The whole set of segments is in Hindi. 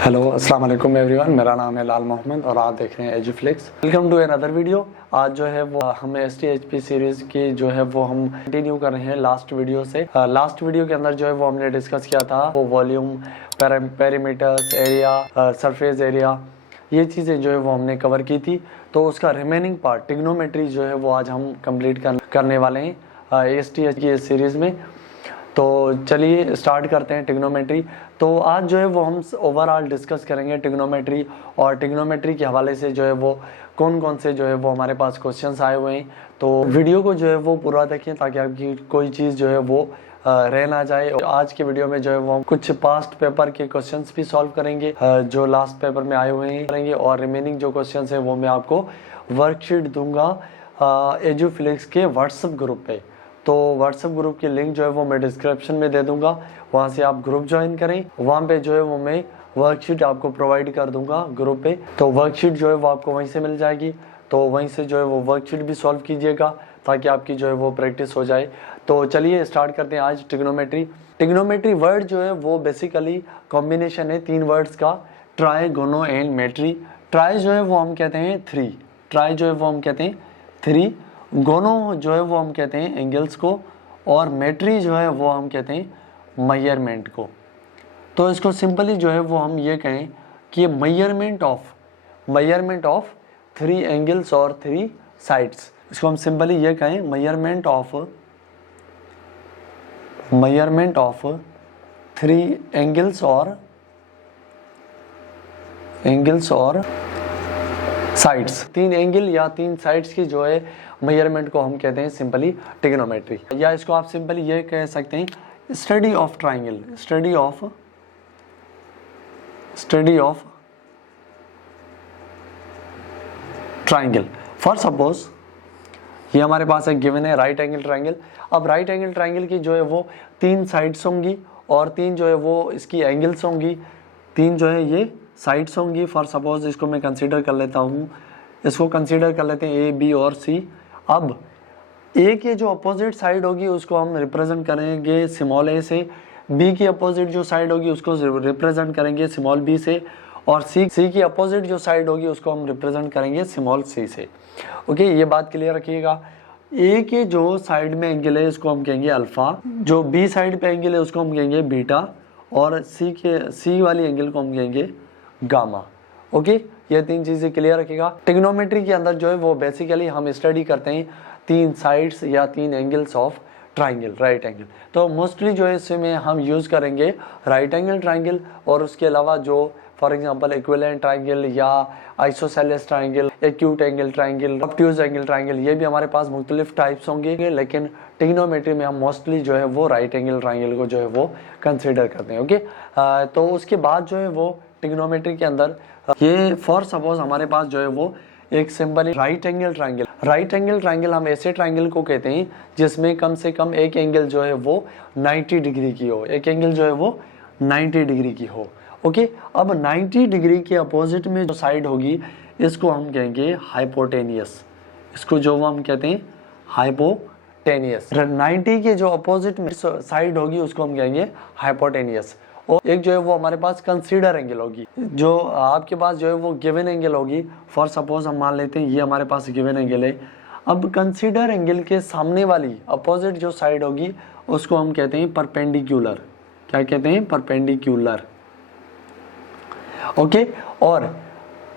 हेलो अस्सलाम वालेकुम एवरीवन, मेरा नाम है लाल मोहम्मद और आप देख रहे हैं Eduflix. Welcome to another video. आज जो है वो हम STHP सीरीज की जो है वो हम कंटिन्यू कर रहे हैं लास्ट वीडियो से। लास्ट वीडियो के अंदर जो है वो हमने डिस्कस किया था वो volume, perimeters, area, surface area, ये चीज़ें जो है वो हमने कवर की थी। तो उसका रिमेनिंग पार्ट टिग्नोमेट्री जो है वो आज हम कंप्लीट करने वाले हैं STH की सीरीज़ में। तो चलिए स्टार्ट करते हैं टिग्नोमेट्री। तो आज जो है वो हम ओवरऑल डिस्कस करेंगे टिग्नोमेट्री, और टिग्नोमेट्री के हवाले से जो है वो कौन कौन से जो है वो हमारे पास क्वेश्चंस आए हुए हैं। तो वीडियो को जो है वो पूरा देखें ताकि आपकी कोई चीज़ जो है वो रह ना जाए। आज के वीडियो में जो है वो हम कुछ पास्ट पेपर के क्वेश्चंस भी सॉल्व करेंगे जो लास्ट पेपर में आए हुए हैं करेंगे, और रिमेनिंग जो क्वेश्चंस हैं वो मैं आपको वर्कशीट दूंगा एजुफ्लिक्स के व्हाट्सएप ग्रुप पे। तो व्हाट्सएप ग्रुप की लिंक जो है वो मैं डिस्क्रिप्शन में दे दूंगा, वहाँ से आप ग्रुप ज्वाइन करें। वहाँ पे जो है वो मैं वर्कशीट आपको प्रोवाइड कर दूंगा ग्रुप पे। तो वर्कशीट जो है वो आपको वहीं से मिल जाएगी, तो वहीं से जो है वो वर्कशीट भी सॉल्व कीजिएगा ताकि आपकी जो है वो प्रैक्टिस हो जाए। तो चलिए स्टार्ट करते हैं आज टिग्नोमेट्री। टिग्नोमेट्री वर्ड जो है वो बेसिकली कॉम्बिनेशन है 3 वर्ड्स का, ट्राई, गोनो एंड मेट्री। ट्राई जो है वो हम कहते हैं 3, ट्राई जो है वो हम कहते हैं 3, गोनो जो है वो हम कहते हैं एंगल्स को, और मेट्री जो है वो हम कहते हैं मेजरमेंट को। तो इसको सिंपली जो है वो हम ये कहें कि मेजरमेंट ऑफ 3 एंगल्स और 3 साइड्स। इसको हम सिंपली ये कहें मेजरमेंट ऑफ 3 एंगल्स और साइड्स। 3 एंगल या 3 साइड्स की जो है मेजरमेंट को हम कहते हैं सिंपली टिग्नोमेट्री, या इसको आप सिंपली ये कह सकते हैं study of triangle, study of triangle. For suppose ये हमारे पास एक गिवन है राइट एंगल ट्राइंगल। अब राइट एंगल ट्राइंगल की जो है वो 3 साइड्स होंगी और 3 जो है वो इसकी एंगल्स होंगी, 3 जो है ये साइड्स होंगी। फॉर सपोज इसको मैं कंसीडर कर लेता हूँ, इसको कंसीडर कर लेते हैं A, B और C। अब A के जो अपोजिट साइड होगी उसको हम रिप्रेजेंट करेंगे स्मॉल a से, B की अपोजिट जो साइड होगी उसको रिप्रेजेंट करेंगे स्मॉल b से, और C की अपोजिट जो साइड होगी उसको हम रिप्रेजेंट करेंगे स्मॉल c से। ओके, ये बात क्लियर रखिएगा। A के जो साइड में एंगल है उसको हम कहेंगे अल्फा, जो B साइड पे एंगल है उसको हम कहेंगे बीटा, और C वाली एंगल को हम कहेंगे गामा। ओके, ये 3 चीजें क्लियर रखिएगा। टिग्नोमेट्री के अंदर जो है वो बेसिकली हम स्टडी करते हैं 3 साइड्स या 3 angles of triangle, right angle. तो मोस्टली जो है इसमें हम यूज करेंगे राइट एंगल ट्राइंगल, और उसके अलावा जो फॉर एग्जांपल इक्विवेलेंट ट्राइंगल या isosceles triangle, acute angle triangle, obtuse angle triangle, ये भी हमारे पास मुख्तलिफ टाइप्स होंगे, लेकिन टिग्नोमेट्री में हम मोस्टली जो है वो राइट एंगल ट्राइंगल को जो है वो कंसिडर करते हैं। ओके, तो उसके बाद जो है वो टिग्नोमेट्री के अंदर ये फॉर सपोज हमारे पास जो है वो एक simple right angle triangle. Right angle triangle हम ऐसे ट्राइंगल को कहते हैं जिसमें कम से कम एक एंगल जो है वो 90 डिग्री की हो, एक एंगल जो है वो 90 डिग्री की हो। ओके, अब 90 डिग्री के अपोजिट में जो साइड होगी इसको हम कहेंगे हाइपोटेनियस, इसको जो हम कहते हैं हाइपोटेनियस। 90 के जो अपोजिट में साइड होगी उसको हम कहेंगे हाइपोटेनियस। और एक जो है वो हमारे पास कंसीडर एंगल होगी, जो आपके पास जो है वो गिवन एंगल होगी। फॉर सपोज हम मान लेते हैं ये हमारे पास गिवन एंगल है। अब कंसीडर एंगल के सामने वाली अपोजिट जो साइड होगी उसको हम कहते हैं परपेंडिकुलर। क्या कहते हैं? परपेंडिकुलर। ओके, और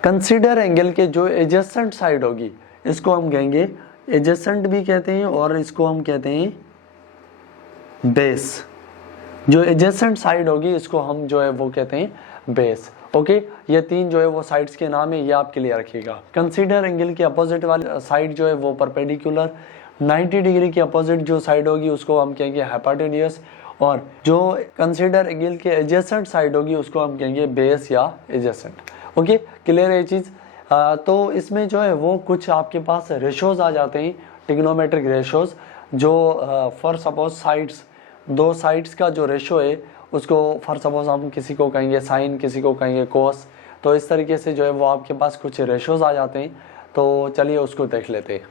कंसीडर एंगल के जो एडजेसेंट साइड होगी इसको हम कहेंगे एडजेसेंट भी कहते हैं, और इसको हम कहते हैं बेस। जो एडजेसेंट साइड होगी इसको हम जो है वो कहते हैं बेस। ओके, ये 3 जो है वो साइड्स के नाम है, ये आप क्लियर रखिएगा। कंसीडर एंगल के अपोजिट वाली साइड जो है वो परपेंडिकुलर, 90 डिग्री की अपोजिट जो साइड होगी उसको हम कहेंगे हाइपोटेनियस, और जो कंसीडर एंगल के एडजेसेंट साइड होगी उसको हम कहेंगे बेस या एडजेसेंट। ओके, क्लियर है ये चीज़। तो इसमें जो है वो कुछ आपके पास रेशोज आ जाते हैं, टिग्नोमेट्रिक रेशोज, जो फॉर सपोज साइड्स, 2 साइड्स का जो रेशो है उसको फॉर सपोज हम किसी को कहेंगे साइन, किसी को कहेंगे कोस। तो इस तरीके से जो है वो आपके पास कुछ रेशोज आ जाते हैं। तो चलिए उसको देख लेते हैं।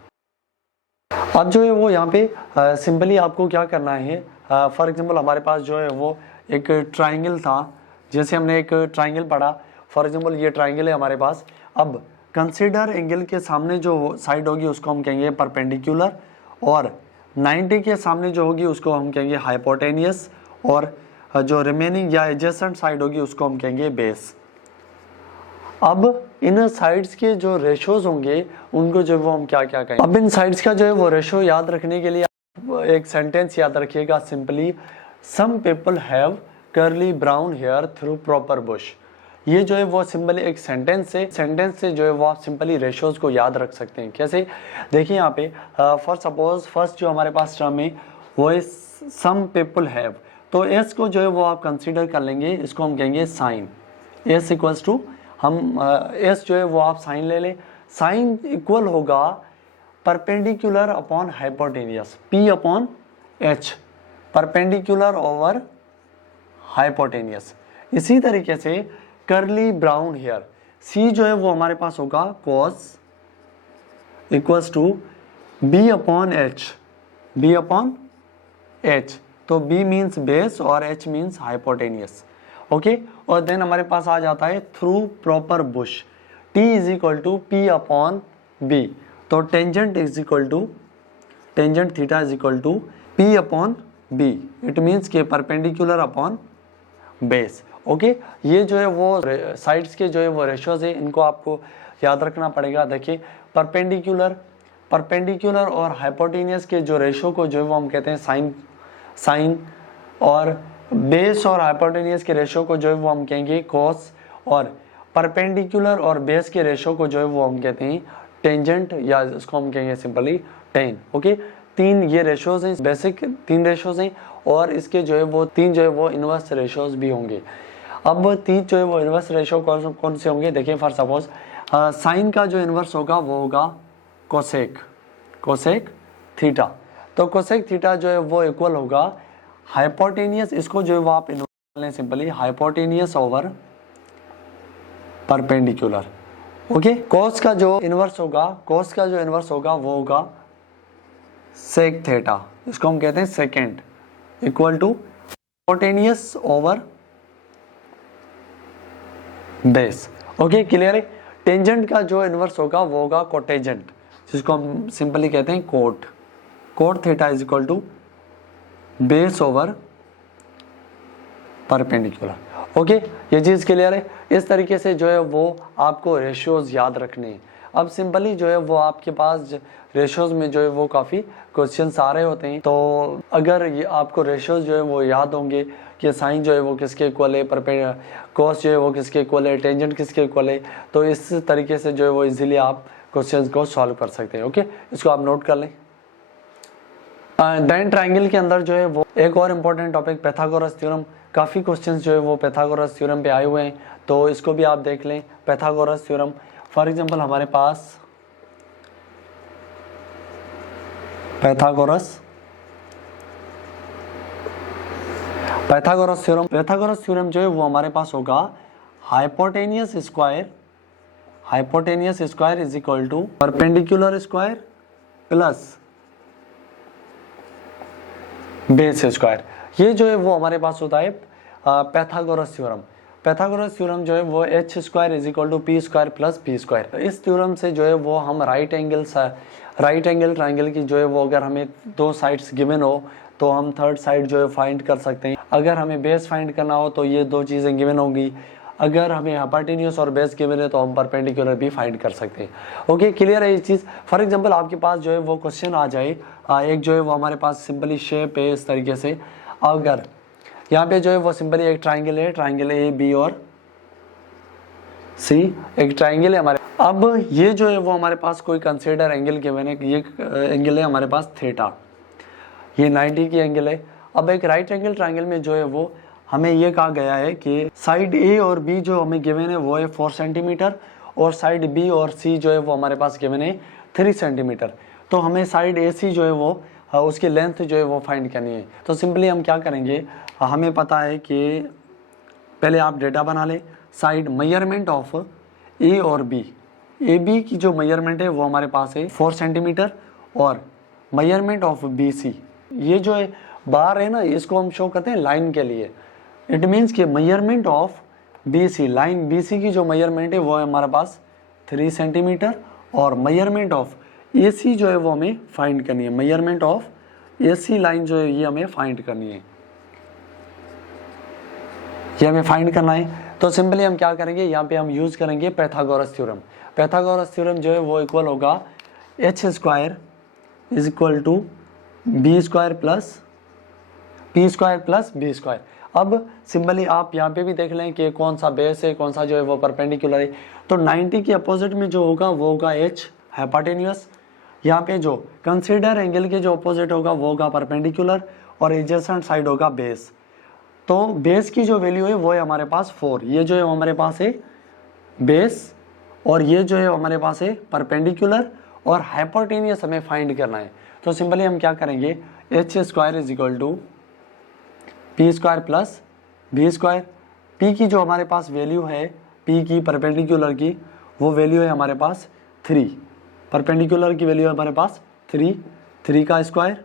अब जो है वो यहाँ पे सिंपली आपको क्या करना है, फॉर एग्जांपल हमारे पास जो है वो एक ट्राइंगल था जैसे हमने एक ट्राइंगल पढ़ा, फॉर एग्जांपल ये ट्राइंगल है हमारे पास। अब कंसीडर एंगल के सामने जो साइड होगी उसको हम कहेंगे परपेंडिकुलर, और 90 के सामने जो होगी उसको हम कहेंगे हाइपोटेनियस, और जो रिमेनिंग या एडजेसेंट साइड होगी उसको हम कहेंगे बेस। अब इन साइड्स के जो रेशोज होंगे उनको जो वो हम क्या क्या कहेंगे। अब इन साइड्स का जो है वो रेशो याद रखने के लिए एक सेंटेंस याद रखिएगा, simply some people have curly brown hair through proper brush. ये जो है वो सिंपली एक सेंटेंस से जो है वो आप सिंपली रेशोज को याद रख सकते हैं। कैसे, देखिए यहाँ पे फॉर सपोज फर्स्ट जो हमारे पास टर्म है वो है सम पीपल हैव, तो एस को जो है वो आप कंसीडर कर लेंगे, इसको हम कहेंगे साइन। एस इक्वल्स टू हम एस जो है वो आप साइन ले लें, साइन इक्वल होगा perpendicular upon hypotenuse, P upon H, perpendicular over hypotenuse. इसी तरीके से कर्ली ब्राउन हेयर, सी जो है वो हमारे पास होगा cos equals to B upon H, B upon H, तो बी मीन्स बेस और एच मीन्स हाइपोटेनियस। ओके, और देन हमारे पास आ जाता है through proper bush, T is equal to P upon B, तो tangent is equal to tangent theta is equal to P upon B, it means के परपेंडिकुलर अपॉन बेस। ओके, ये जो है वो साइड्स के जो है वो रेशोज है, इनको आपको याद रखना पड़ेगा। देखिए परपेंडिकुलर और हाइपोटेनियस के जो रेशो को जो है वो हम कहते हैं साइन, और बेस और हाइपोटेनियस के रेशो को जो है वो हम कहेंगे कॉस, और परपेंडिकुलर और बेस के रेशो को जो है वो हम कहते हैं टेंजेंट, या इसको हम कहेंगे सिंपली टेन। ओके, तीन ये रेशोज हैं, बेसिक तीन रेशोज हैं, और इसके जो है वो तीन जो है वो इनवर्स रेशोज भी होंगे। अब तीन जो है वो इनवर्स रेशो कौन से होंगे, देखिए फॉर सपोज साइन का जो इनवर्स होगा वो होगा कोसेक थीटा, तो कोसेक थीटा जो है वो इक्वल होगा हाइपोटेनियस, इसको जो है वो आप इन्वर्स लें simply hypotenuse over perpendicular. Okay, cos का जो इन्वर्स होगा वो होगा सेक थीटा, इसको हम कहते हैं second, equal to hypotenuse over base. Okay, clear है। टेंजेंट का जो इन्वर्स होगा वो होगा कोटेजेंट, जिसको हम सिंपली कहते हैं cot theta is equal to base over perpendicular. Okay, ये चीज़ क्लियर है। इस तरीके से जो है वो आपको रेशियोज याद रखने हैं। अब सिंपली जो है वो आपके पास रेशियोज में जो है वो काफ़ी क्वेश्चंस आ रहे होते हैं, तो अगर ये आपको रेशियोज जो है वो याद होंगे कि साइन जो है वो किसके इक्वल है, कॉस जो है वो किसके इक्वल है, टेंजेंट किसके इक्वल है, तो इस तरीके से जो है वो इजीली आप क्वेश्चंस को सॉल्व कर सकते हैं। ओके, इसको आप नोट कर लें। देन ट्राइंगल के अंदर जो है वो एक और इम्पोर्टेंट टॉपिक पैथागोरस थ्योरम, काफ़ी क्वेश्चंस जो है वो पैथागोरस थ्योरम पे आए हुए हैं, तो इसको भी आप देख लें। पैथागोरस थ्योरम फॉर एग्जांपल हमारे पास पैथागोरस थ्योरम जो है वो हमारे पास होगा hypotenuse square is equal to perpendicular square plus base square. ये जो है वो हमारे पास होता है पैथागोरस थ्योरम जो है वो H square is equal to P square plus B square. इस थ्योरम से जो है वो हम राइट एंगल ट्राइंगल की जो है वो अगर हमें दो साइड्स गिवन हो तो हम थर्ड साइड जो है फाइंड कर सकते हैं। अगर हमें बेस फाइंड करना हो तो ये दो चीज़ें गिवन होंगी। अगर हमें हाइपोटेन्यूज और बेस गिवन है तो हम परपेंडिकुलर भी फाइंड कर सकते हैं। ओके, क्लियर है ये चीज़। फॉर एग्जांपल आपके पास जो है वो क्वेश्चन आ जाए, एक जो है वो हमारे पास सिंपली शेप है इस तरीके से। अगर यहाँ पे जो है वो सिंपली एक ट्राइंगल है ए बी और सी, एक ट्राइंगल है हमारे। अब ये जो है वो हमारे पास कोई कंसीडर एंगल गिवन है, ये एंगल है हमारे पास थीटा, ये 90 की एंगल है। अब एक राइट एंगल ट्राइंगल में जो है वो हमें ये कहा गया है कि साइड ए और बी जो हमें गिवन है वो है 4 सेंटीमीटर, और साइड बी और सी जो है वो हमारे पास गिवन है 3 सेंटीमीटर। तो हमें साइड ए सी जो है वो उसकी लेंथ जो है वो फाइंड करनी है। तो सिंपली हम क्या करेंगे, हमें पता है कि पहले आप डेटा बना लें। साइड मेजरमेंट ऑफ ए और बी, ए बी की जो मेजरमेंट है वो हमारे पास है 4 सेंटीमीटर, और मेजरमेंट ऑफ बी सी, ये जो है बार है ना, इसको हम शो करते हैं लाइन के लिए। इट मीन्स कि measurement of BC, line BC की जो मेजरमेंट है वो है हमारे पास 3 सेंटीमीटर, और मेजरमेंट ऑफ AC जो है वो हमें फाइंड करनी है। मेजरमेंट ऑफ AC लाइन जो है ये हमें फाइंड करनी है, ये हमें फाइंड करना है। तो सिंपली हम क्या करेंगे, यहाँ पे हम यूज करेंगे पाइथागोरस थ्योरम। पाइथागोरस थ्योरम जो है वो इक्वल होगा h square is equal to B square plus P square plus B square. अब सिंपली आप यहाँ पे भी देख लें कि कौन सा बेस है, कौन सा जो है वो परपेंडिकुलर है। तो 90 के अपोजिट में जो होगा वो होगा h हाइपोटेन्यूस। यहाँ पे जो कंसीडर एंगल के जो अपोजिट होगा वो होगा परपेंडिकुलर, और एडजेसेंट साइड होगा बेस। तो बेस की जो वैल्यू है वो है हमारे पास 4, ये जो है हमारे पास है बेस, और ये जो है हमारे पास है परपेंडिकुलर, और हाइपोटेन्यूस हमें फाइंड करना है। तो सिंपली हम क्या करेंगे, h square is equal to P square plus B square. P की जो हमारे पास वैल्यू है, P की परपेंडिकुलर की वो वैल्यू है हमारे पास 3, परपेंडिकुलर की वैल्यू है हमारे पास 3 का स्क्वायर,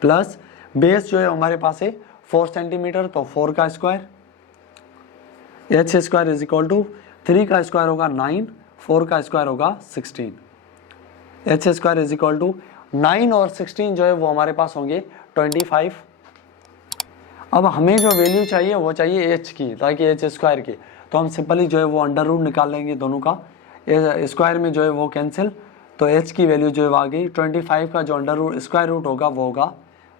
प्लस बेस जो है हमारे पास है 4 सेंटीमीटर, तो 4 का square. h square is equal to 3 का स्क्वायर होगा 9, 4 का स्क्वायर होगा 16। h square is equal to 9 और 16 जो है वो हमारे पास होंगे 25। अब हमें जो वैल्यू चाहिए वो चाहिए h की, ताकि h स्क्वायर की। तो हम सिंपली जो है वो अंडर रूट निकाल लेंगे दोनों का, स्क्वायर में जो है वो कैंसिल, तो h की वैल्यू जो है वो आ गई 25 का जो अंडर रूट स्क्वायर रूट होगा वो होगा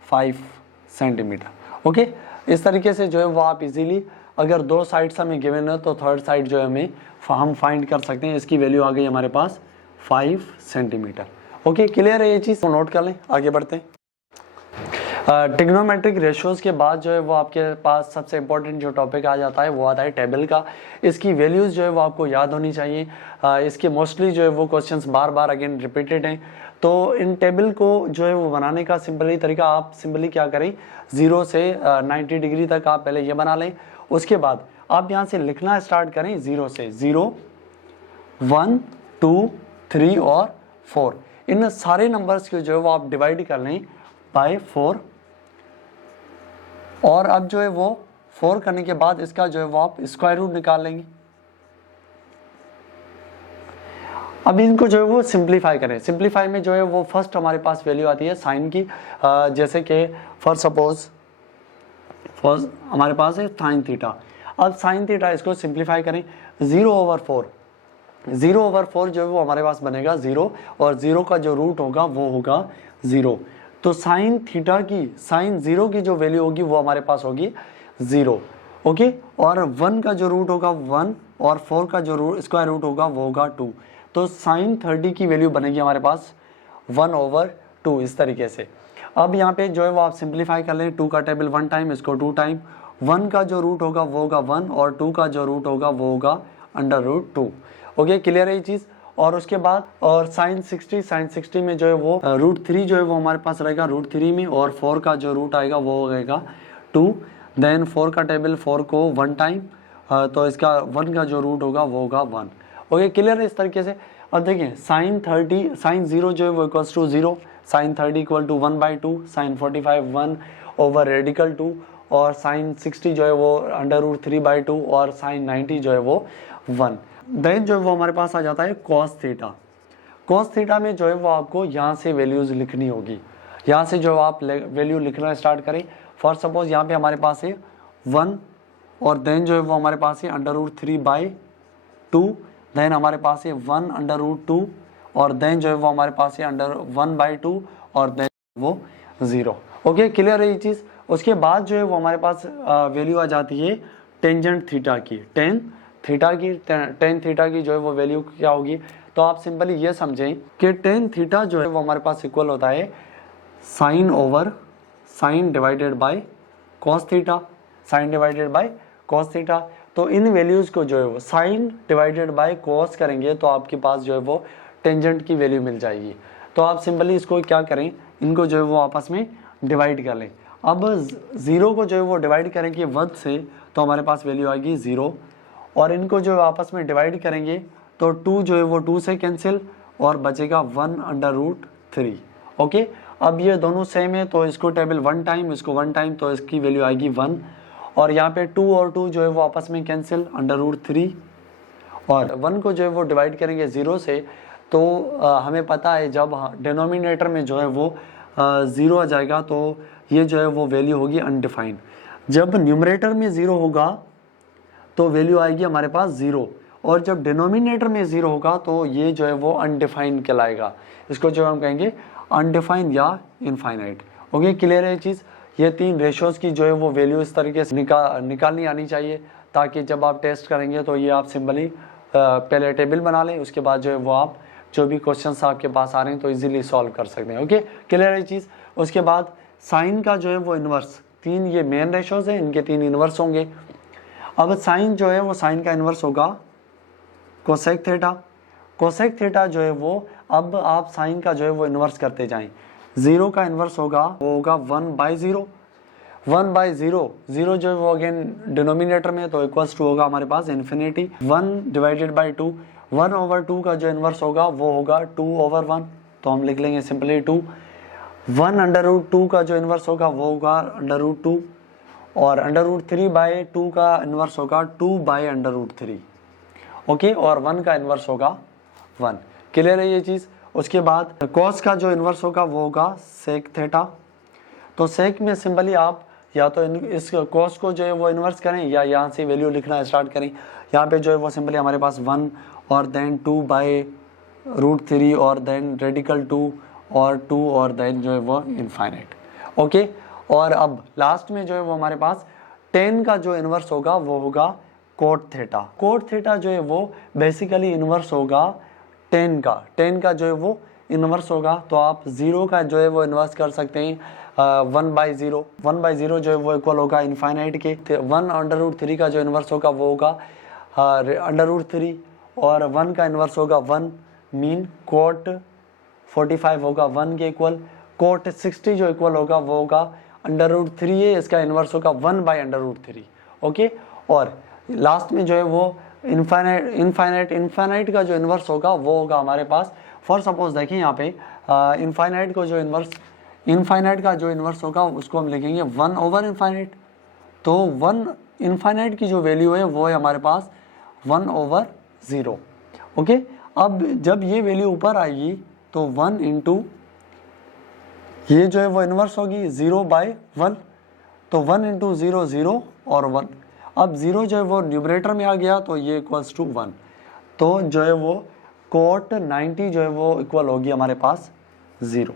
5 सेंटीमीटर। ओके, इस तरीके से जो है वो आप इजीली, अगर दो साइड्स हमें गिवन है तो थर्ड साइड जो है हमें हम फाइंड कर सकते हैं। इसकी वैल्यू आ गई हमारे पास 5 सेंटीमीटर। ओके, क्लियर है ये चीज़, तो नोट कर लें, आगे बढ़ते हैं। ट्रिग्नोमेट्रिक रेशियोज के बाद जो है वो आपके पास सबसे इंपॉर्टेंट जो टॉपिक आ जाता है वो आता है टेबल का। इसकी वैल्यूज़ जो है वो आपको याद होनी चाहिए। इसके मोस्टली जो है वो क्वेश्चंस बार बार अगेन रिपीटेड हैं। तो इन टेबल को जो है वो बनाने का सिंपली तरीका, आप सिंपली क्या करें, 0 से 90 डिग्री तक आप पहले ये बना लें। उसके बाद आप यहाँ से लिखना स्टार्ट करें 0 से, 0, 1, 2, 3 और 4। इन सारे नंबर्स को जो है वो आप डिवाइड कर लें बाय 4, और अब जो है वो 4 करने के बाद इसका जो है वो आप स्क्वायर रूट निकाल लेंगे। अब इनको जो है वो सिंप्लीफाई करें। सिंप्लीफाई में जो है वो फर्स्ट हमारे पास वैल्यू आती है साइन की, जैसे कि फॉर सपोज फर्स्ट हमारे पास है साइन थीटा। अब साइन थीटा इसको सिंप्लीफाई करें, 0/4, 0/4 जो है वो हमारे पास बनेगा 0, और 0 का जो रूट होगा वो होगा 0। तो साइन थीटा की, साइन 0 की जो वैल्यू होगी वो हमारे पास होगी 0। ओके, और 1 का जो रूट होगा 1, और 4 का जो स्क्वायर रूट होगा वो होगा 2। तो साइन 30 की वैल्यू बनेगी हमारे पास 1/2, इस तरीके से। अब यहाँ पे जो है वो आप सिंप्लीफाई कर लें, 2 का टेबल 1 टाइम, इसको 2 टाइम, 1 का जो रूट होगा वो होगा 1, और 2 का जो रूट होगा वो होगा √2। ओके, क्लियर है ये चीज़। और उसके बाद और साइन 60 में जो है वो √3 जो है वो हमारे पास रहेगा √3 में, और 4 का जो रूट आएगा वो रहेगा 2। देन 4 का टेबल 4 को 1 टाइम, तो इसका 1 का जो रूट होगा वो होगा 1। ओके, क्लियर है इस तरीके से। अब देखिए साइन 0 जो है वो equals to 0, sine 30 equal to 1/2, sine 45 1/2, और साइन 60 जो है वो √3/2, और साइन 90 जो है वो 1। देन जो है वो हमारे पास आ जाता है कॉस थीटा। कॉस थीटा में जो है वो आपको यहाँ से वैल्यूज लिखनी होगी। यहाँ से जो आप वैल्यू लिखना स्टार्ट करें, फॉर सपोज यहाँ पे हमारे पास है 1, और देन जो है वो हमारे पास है √3/2, देन हमारे पास है 1/2, और देन जो है वो हमारे पास है 1/2, और देन वो 0। ओके, क्लियर है ये चीज़। उसके बाद जो है वो हमारे पास वैल्यू आ जाती है टेंजेंट थीटा की, टेन थीटा की जो है वो वैल्यू क्या होगी। तो आप सिंपली ये समझें कि टेन थीटा जो है वो हमारे पास इक्वल होता है sine divided by cos theta, sine divided by cos theta. तो इन वैल्यूज़ को जो है वो साइन डिवाइडेड बाय कॉस करेंगे तो आपके पास जो है वो टेंजेंट की वैल्यू मिल जाएगी। तो आप सिंपली इसको क्या करें, इनको जो है वो आपस में डिवाइड कर लें। अब 0 को जो है वो डिवाइड करेंगे 1 से, तो हमारे पास वैल्यू आएगी 0, और इनको जो आपस में डिवाइड करेंगे तो 2 जो है वो 2 से कैंसिल, और बचेगा 1/3। ओके, अब ये दोनों सेम है तो इसको टेबल 1 टाइम, इसको 1 टाइम, तो इसकी वैल्यू आएगी 1। और यहाँ पे 2 और 2 जो है वो आपस में कैंसिल, √3, और 1 को जो है वो डिवाइड करेंगे 0 से, तो हमें पता है जब डिनोमिनेटर में जो है वो 0 आ जाएगा तो ये जो है वो वैल्यू होगी अनडिफाइंड। जब न्यूमरेटर में 0 होगा तो वैल्यू आएगी हमारे पास 0, और जब डिनोमिनेटर में 0 होगा तो ये जो है वो अनडिफाइंड कहलाएगा। इसको जो हम कहेंगे अनडिफाइंड या इनफाइनाइट। ओके, क्लियर है ये चीज़। ये 3 रेशोज़ की जो है वो वैल्यू इस तरीके से निकालनी आनी चाहिए, ताकि जब आप टेस्ट करेंगे तो ये आप सिंपली पहले टेबल बना लें, उसके बाद जो है वो आप जो भी क्वेश्चंस आपके पास आ रहे हैं तो इजीली सॉल्व कर सकते हैं। ओके, क्लियर है ये चीज़। उसके बाद साइन का जो है वो इन्वर्स, 3 ये मेन रेशोज़ हैं, इनके 3 इन्वर्स होंगे। अब साइन जो है वो साइन का इन्वर्स होगा कोसेक थीटा। कोसेक थीटा जो है वो, अब आप साइन का जो है वो इन्वर्स करते जाएं। 0 का इन्वर्स होगा वो होगा 1/0। 1/0, 0 जो है वो अगेन डिनोमिनेटर में तो इक्वल्स टू होगा हमारे पास इन्फिनिटी। 1/2, 1/2 का जो इन्वर्स होगा वो होगा 2/1, तो हम लिख लेंगे सिंपली 2। 1/2 का जो इन्वर्स होगा वो होगा √2, और √3/2 का इन्वर्स होगा 2/√3। ओके, और 1 का इन्वर्स होगा 1। क्लियर है ये चीज़। उसके बाद कॉस का जो इन्वर्स होगा वो होगा सेक थीटा। तो सेक में सिंपली आप या तो इस कॉस को जो है वो इन्वर्स करें, या यहाँ से वैल्यू लिखना स्टार्ट करें। यहाँ पे जो है वो सिंपली हमारे पास 1 और देन 2/√3 और देन रेडिकल 2 और 2 और देन जो है वो इनफाइनाइट। ओके, और अब लास्ट में जो है वो हमारे पास 10 का जो इन्वर्स होगा वो होगा कोट थीटा। कोट थीटा जो है वो बेसिकली इन्वर्स होगा 10 का। 10 का जो है वो इन्वर्स होगा, तो आप 0 का जो है वो इन्वर्स कर सकते हैं 1/0। 1/0 जो है वो इक्वल होगा इनफाइनाइट के। 1/3 का जो इन्वर्स होगा वो होगा √3, और 1 का इन्वर्स होगा 1, मीन कोट 45 होगा 1 के इक्वल। कोट 60 जो इक्वल होगा वो होगा √3 है, इसका इन्वर्स होगा 1/√3। ओके, और लास्ट में जो है वो इनफाइनाइट का जो इन्वर्स होगा वो होगा हमारे पास, फॉर सपोज देखिए यहाँ पे इनफाइनाइट का जो इन्वर्स होगा उसको हम लिखेंगे 1/इनफाइनाइट। तो 1 इनफाइनाइट की जो वैल्यू है वो है हमारे पास 1/0। ओके, अब जब ये वैल्यू ऊपर आएगी तो 1 इंटू ये जो है वो इन्वर्स होगी 0/1, तो 1 इंटू 0 0 और 1। अब 0 जो है वो न्यूमरेटर में आ गया तो ये इक्वल्स टू 1, तो जो है वो कोट 90 जो है वो इक्वल होगी हमारे पास 0।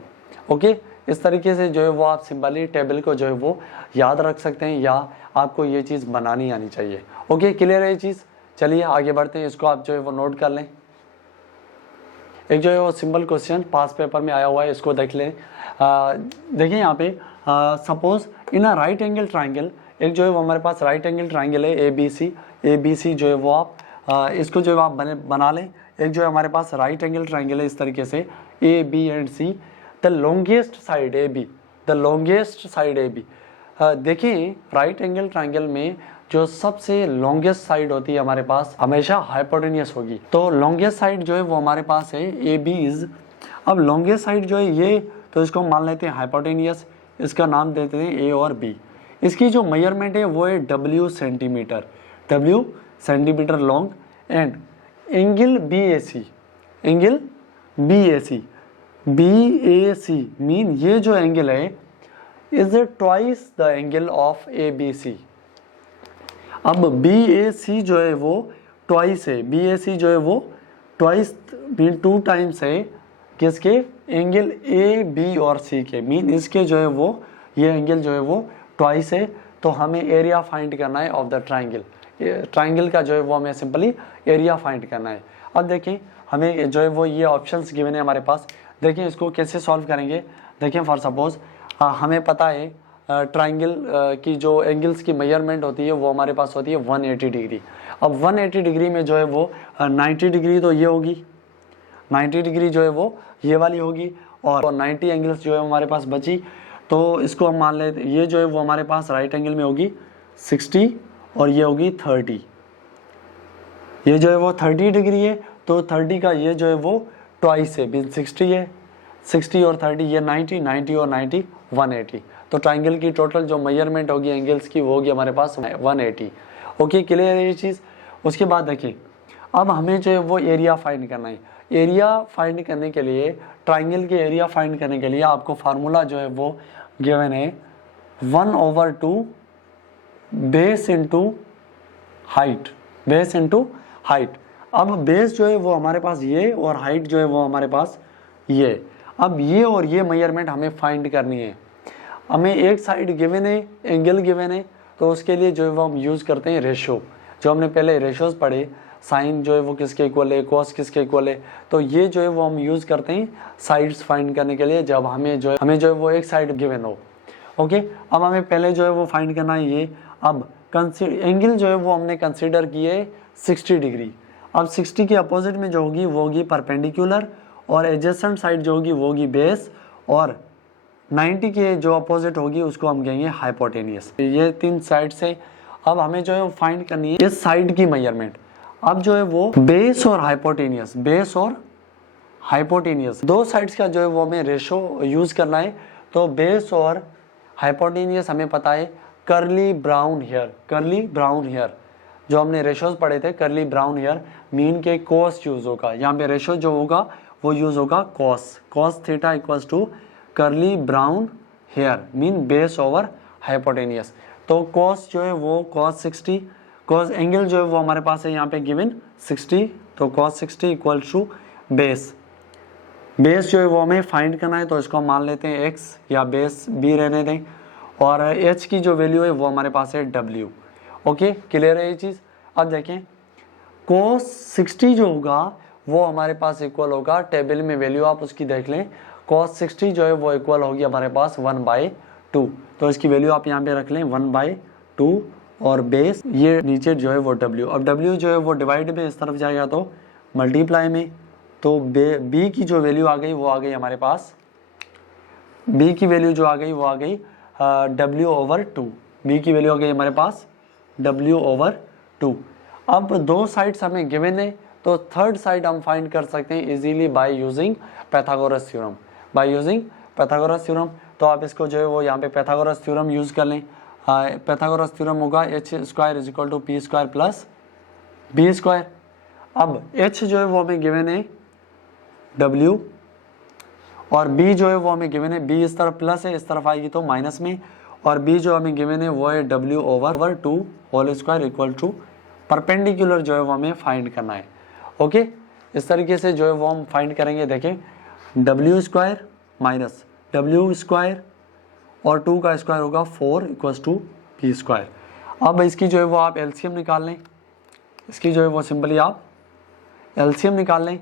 ओके, इस तरीके से जो है वो आप सिंपली टेबल को जो है वो याद रख सकते हैं, या आपको ये चीज़ बनानी आनी चाहिए। ओके, क्लियर है ये चीज़। चलिए आगे बढ़ते हैं, इसको आप जो है वो नोट कर लें। एक जो है वो सिंपल क्वेश्चन पास पेपर में आया हुआ है, इसको देख लें। देखिए यहाँ पे suppose in a right angle triangle, एक जो है वो हमारे पास राइट एंगल ट्राइंगल है ABC जो है वो आप इसको जो है आप बना लें। एक जो है हमारे पास राइट एंगल ट्राइंगल है इस तरीके से AB and C, the longest side AB। देखिए राइट एंगल ट्राइंगल में जो सबसे लॉन्गेस्ट साइड होती है हमारे पास हमेशा हाइपोटेनियस होगी, तो लॉन्गेस्ट साइड जो है वो हमारे पास है AB इज। अब लॉन्गेस्ट साइड जो है ये, तो इसको मान लेते हैं हाइपोटेनियस, इसका नाम देते हैं A और B। इसकी जो मेजरमेंट है वो है W centimetre long, and angle BAC mean ये जो एंगल है is twice the angle of ABC। अब BAC जो है वो ट्वाइस है, BAC जो है वो ट्वाइस मीन 2 टाइम्स है किसके, एंगल AB और C के, मीन इसके जो है वो ये एंगल जो है वो ट्वाइस है। तो हमें एरिया फाइंड करना है ऑफ द ट्राइंगल का जो है वो हमें सिंपली एरिया फाइंड करना है। अब देखिए हमें जो है वो ये ऑप्शंस गिवन है हमारे पास। देखिए इसको कैसे सॉल्व करेंगे। देखिए फॉर सपोज हमें पता है ट्राइंगल की जो एंगल्स की मेजरमेंट होती है वो हमारे पास होती है 180 डिग्री। अब 180 डिग्री में जो है वो 90 डिग्री तो ये होगी, 90 डिग्री जो है वो ये वाली होगी, और 90 एंगल्स जो है हमारे पास बची, तो इसको हम मान लेते ये जो है वो हमारे पास राइट एंगल में होगी 60 और ये होगी 30। ये जो है वो 30 डिग्री है, तो 30 का ये जो है वो ट्वाइस है, मीन 60 है। 60 और 30, ये 90, 90 और 90 180। तो ट्राइंगल की टोटल जो मेजरमेंट होगी एंगल्स की वो होगी हमारे पास 180। ओके, क्लियर है ये चीज़। उसके बाद देखिए अब हमें जो है वो एरिया फाइंड करना है। एरिया फाइंड करने के लिए, ट्राइंगल के एरिया फाइंड करने के लिए आपको फार्मूला जो है वो गिवन है 1/2 base into height, base into height. अब बेस जो है वो हमारे पास ये और हाइट जो है वो हमारे पास ये। अब ये और ये मेजरमेंट हमें फाइंड करनी है। हमें एक साइड गिवन है, एंगल गिवन है, तो उसके लिए जो है वो हम यूज़ करते हैं रेशो। जो हमने पहले रेशोज पढ़े, साइन जो है वो किसके इक्वल है, कॉस किसके इक्वल है, तो ये जो है वो हम यूज़ करते हैं साइड्स फाइंड करने के लिए जब हमें जो है वो एक साइड गिवन हो। ओके, अब हमें पहले जो है वो फाइंड करना है ये। अब एंगल जो है वो हमने कंसीडर किए 60 डिग्री। अब 60 के अपोजिट में जो होगी वो होगी परपेंडिकुलर, और एडजेसेंट साइड जो होगी वो होगी बेस, और 90 के जो अपोजिट होगी उसको हम कहेंगे हाइपोटेनियस। ये 3 साइड से अब हमें जो है वो फाइंड करनी है इस साइड की मेजरमेंट। अब जो है वो बेस और हाइपोटेनियस, बेस और हाइपोटेनियस दो साइड्स का जो है वो हमें रेशो यूज करना है। तो बेस और हाइपोटेनियस हमें पता है curly brown hair, curly brown hair जो हमने रेशोज पढ़े थे, कर्ली ब्राउन हेयर मीन के कॉस यूज होगा। यहाँ पे रेशो जो होगा वो यूज होगा cos, cos theta equals to curly brown hair mean base over hypotenuse. तो कॉस जो है वो कॉस 60, कॉस एंगल जो है वो हमारे पास है यहाँ पे गिवन 60, तो cos 60 equals to base. Base जो है वो हमें फाइंड करना है, तो इसको हम मान लेते हैं x या बेस b रहने दें, और h की जो वैल्यू है वो हमारे पास है w। ओके, क्लियर है ये चीज़। अब देखें cos 60 जो होगा वो हमारे पास इक्वल होगा, टेबल में वैल्यू आप उसकी देख लें, cos 60 जो है वो इक्वल होगी हमारे पास 1/2। तो इसकी वैल्यू आप यहाँ पे रख लें 1/2, और बेस ये नीचे जो है वो w। अब w जो है वो डिवाइड में इस तरफ जाएगा तो मल्टीप्लाई में, तो b की जो वैल्यू आ गई वो आ गई हमारे पास, b की वैल्यू जो आ गई वो आ गई w/2। b की वैल्यू आ गई हमारे पास w/2। अब दो साइड्स हमें गिवन है, तो थर्ड साइड हम फाइंड कर सकते हैं easily by using Pythagoras theorem, by using Pythagoras theorem. तो आप इसको जो है वो यहाँ पे पैथागोरस थ्योरम यूज कर लें। पैथागोरस थ्योरम होगा h² = p² प्लस b²। अब h जो है वो हमें गिवन है w, और b जो है वो हमें गिवन है, b इस तरफ प्लस है, इस तरफ आएगी तो माइनस में, और b जो हमें गिवन है वो है w/2 whole square equal to perpendicular जो है वो हमें फाइंड करना है। ओके, इस तरीके से जो है वो हम फाइंड करेंगे। देखें w² माइनस w² और 2 का स्क्वायर होगा 4 इक्वल्स टू p²। अब इसकी जो है वो आप एलसीएम निकाल लें, इसकी जो है वो सिंपली आप एलसीएम निकाल लें।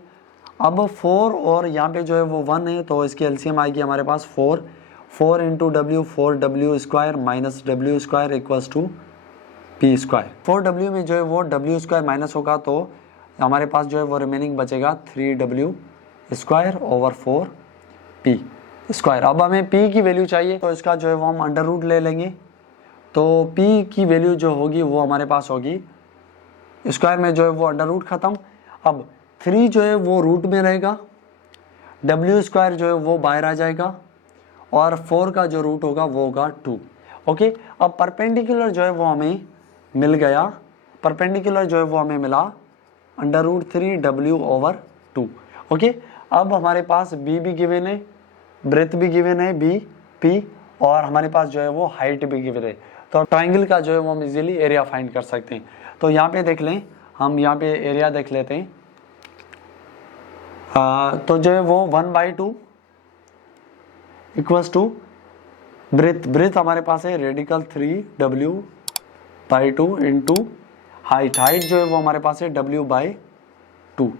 अब 4 और यहाँ पे जो है वो 1 है, तो इसकी एलसीएम आएगी हमारे पास 4 into w, 4w² minus w² equals to p²। 4w में जो है वो w² माइनस होगा, तो हमारे पास जो है वो रिमेनिंग बचेगा 3w² ओवर 4p²। अब हमें p की वैल्यू चाहिए, तो इसका जो है वो हम अंडर रूट ले लेंगे। तो p की वैल्यू जो होगी वो हमारे पास होगी, स्क्वायर में जो है वो अंडर रूट खत्म। अब 3 जो है वो रूट में रहेगा, w² जो है वो बाहर आ जाएगा, और 4 का जो रूट होगा वो होगा 2। ओके, अब परपेंडिकुलर जो है वो हमें मिल गया, परपेंडिकुलर जो है वो हमें मिला √3w/2। ओके, अब हमारे पास b भी गिवन है, ब्रेथ भी गिवन है b p, और हमारे पास जो है वो हाइट भी गिवन है। तो ट्राइंगल का जो है वो हम इजीली एरिया फाइंड कर सकते हैं। तो यहाँ पे देख लें, हम यहाँ पे एरिया देख लेते हैं। तो जो है वो 1/2 इक्वल्स टू ब्रेथ हमारे पास है रेडिकल 3w/2 इंटू हाइट जो है वो हमारे पास है w/2।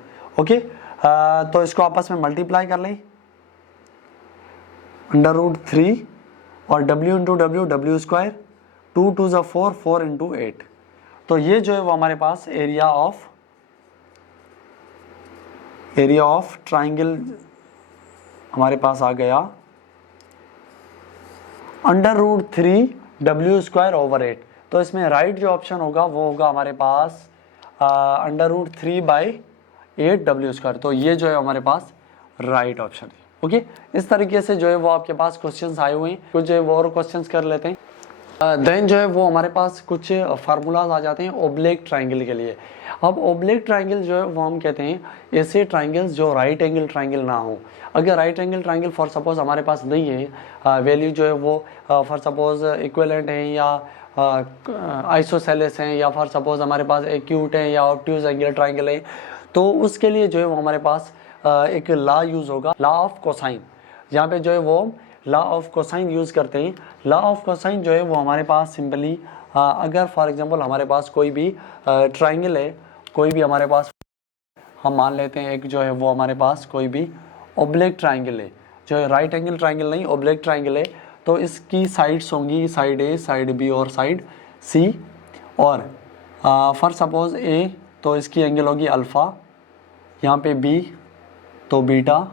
ओके, तो इसको आपस में मल्टीप्लाई कर लें, √3 और w इंटू w², 2 2 = 4, 4 इंटू 8। तो ये जो है वो हमारे पास एरिया ऑफ ट्राइंगल हमारे पास आ गया √3w²/8। तो इसमें राइट जो ऑप्शन होगा वो होगा हमारे पास √3/8w²। तो ये जो है हमारे पास राइट ऑप्शन है। ओके, इस तरीके से जो है वो आपके पास क्वेश्चंस आए हुए हैं। कुछ जो है वो और क्वेश्चंस कर लेते हैं। देन जो है वो हमारे पास कुछ फार्मूलाज आ जाते हैं ओब्लिक ट्राइंगल के लिए। अब ओब्लिक ट्राइंगल जो है वो हम कहते हैं ऐसे ट्राइंगल्स जो राइट एंगल ट्राइंगल ना हो। अगर right angle triangle for suppose हमारे पास नहीं है, वैल्यू जो है वो फॉर सपोज इक्विवेलेंट है या आइसोसेलेस हैं, या फॉर सपोज हमारे पास एक्यूट है या ऑब्ट्यूज एंगल ट्राइंगल है, तो उसके लिए जो है वो हमारे पास एक लॉ यूज़ होगा, लॉ ऑफ कोसाइन। यहाँ पे जो है वो लॉ ऑफ कोसाइन यूज़ करते हैं। लॉ ऑफ कोसाइन जो है वो हमारे पास सिंपली अगर फॉर एग्जांपल हमारे पास कोई भी ट्राइंगल है, कोई भी हमारे पास हम मान लेते हैं एक जो है वो हमारे पास कोई भी ओब्लिक ट्राइंगल है, जो है राइट एंगल ट्राइंगल नहीं ओब्लिक ट्राइंगल है, तो इसकी साइड्स होंगी साइड ए, साइड बी और साइड सी। और फॉर सपोज ए तो इसकी एंगल होगी अल्फ़ा, यहाँ पे बी तो बीटा,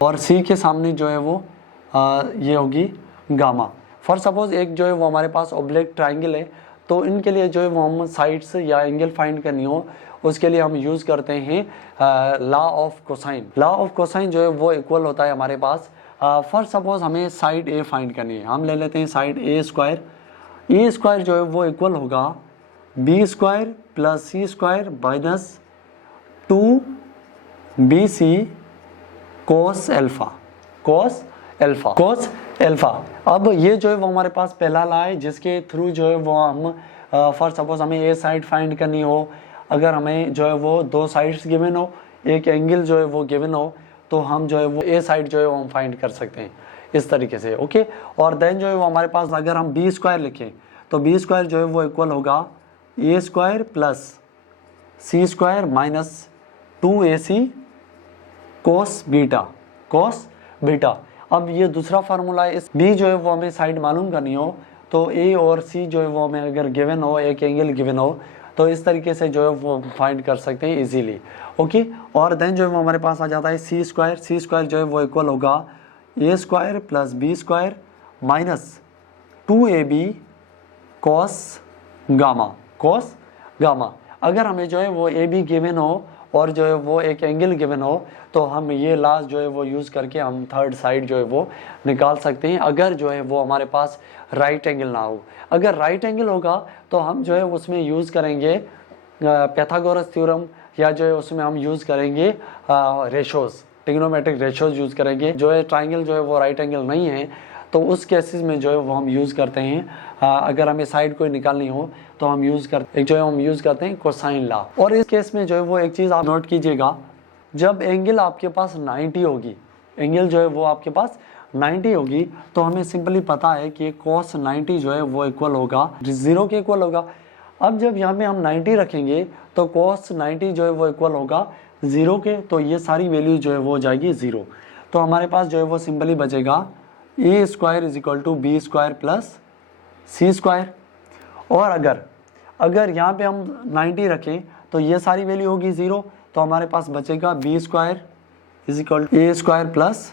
और सी के सामने जो है वो ये होगी गामा। फॉर सपोज एक जो है वो हमारे पास ओब्लिक ट्राइंगल है, तो इनके लिए जो है वो हम साइड्स या एंगल फाइंड करनी हो उसके लिए हम यूज़ करते हैं law of cosine. Law of cosine जो है वो इक्वल होता है हमारे पास, फॉर सपोज हमें साइड ए फाइंड करनी है, हम ले लेते हैं side A square. A square जो है वो इक्वल होगा B square plus C square minus 2bc cos alpha, cos alpha, cos alpha. अब ये जो है वो हमारे पास पहला लॉ है जिसके थ्रू जो है वो हम फॉर सपोज हमें ए साइड फाइंड करनी हो, अगर हमें जो है वो दो साइड्स गिवन हो, एक एंगल जो है वो गिवन हो, तो हम जो है वो ए साइड जो है वो हम फाइंड कर सकते हैं इस तरीके से। ओके, और देन जो है वो हमारे पास अगर हम बी स्क्वायर लिखें तो बी स्क्वायर जो है वो इक्वल होगा A square plus C square minus 2ac cos beta, cos beta. अब ये दूसरा फार्मूला है, इस बी जो है वो हमें साइड मालूम करनी हो तो ए और सी जो है वो हमें अगर गिवन हो, एक एंगल गिवन हो, तो इस तरीके से जो है वो फाइंड कर सकते हैं इजीली। ओके, और देन जो है वो हमारे पास आ जाता है सी स्क्वायर। सी स्क्वायर जो है वो इक्वल होगा A square plus B square minus 2ab cos gamma, cos gamma. अगर हमें जो है वो ए बी गिवन हो और जो है वो एक एंगल गिवन हो, तो हम ये लास्ट जो है वो यूज़ करके हम थर्ड साइड जो है वो निकाल सकते हैं, अगर जो है वो हमारे पास राइट एंगल ना हो। अगर राइट एंगल होगा तो हम जो है उसमें यूज़ करेंगे पैथागोरस थ्योरम, या जो है उसमें हम यूज़ करेंगे रेशोज़, ट्रिग्नोमेट्रिक रेशोज़ यूज़ करेंगे। जो है ट्राइंगल जो है वो राइट एंगल नहीं है तो उस केसेस में जो है वो हम यूज़ करते हैं, अगर हमें साइड कोई निकालनी हो तो हम यूज़ करते हैं कोसाइन लॉ। और इस केस में जो है वो एक चीज़ आप नोट कीजिएगा, जब एंगल आपके पास 90 होगी, एंगल जो है वो आपके पास 90 होगी, तो हमें सिंपली पता है कि cos 90 जो है वो इक्वल होगा 0 के इक्वल होगा। अब जब यहाँ पे हम 90 रखेंगे तो cos 90 जो है वो इक्वल होगा 0 के, तो ये सारी वैल्यू जो है वो हो जाएगी 0। तो हमारे पास जो है वो सिंपली बचेगा A square is equal to B square plus C square. और अगर यहाँ पे हम 90 रखें तो ये सारी वैल्यू होगी 0, तो हमारे पास बचेगा B square is equal to A square plus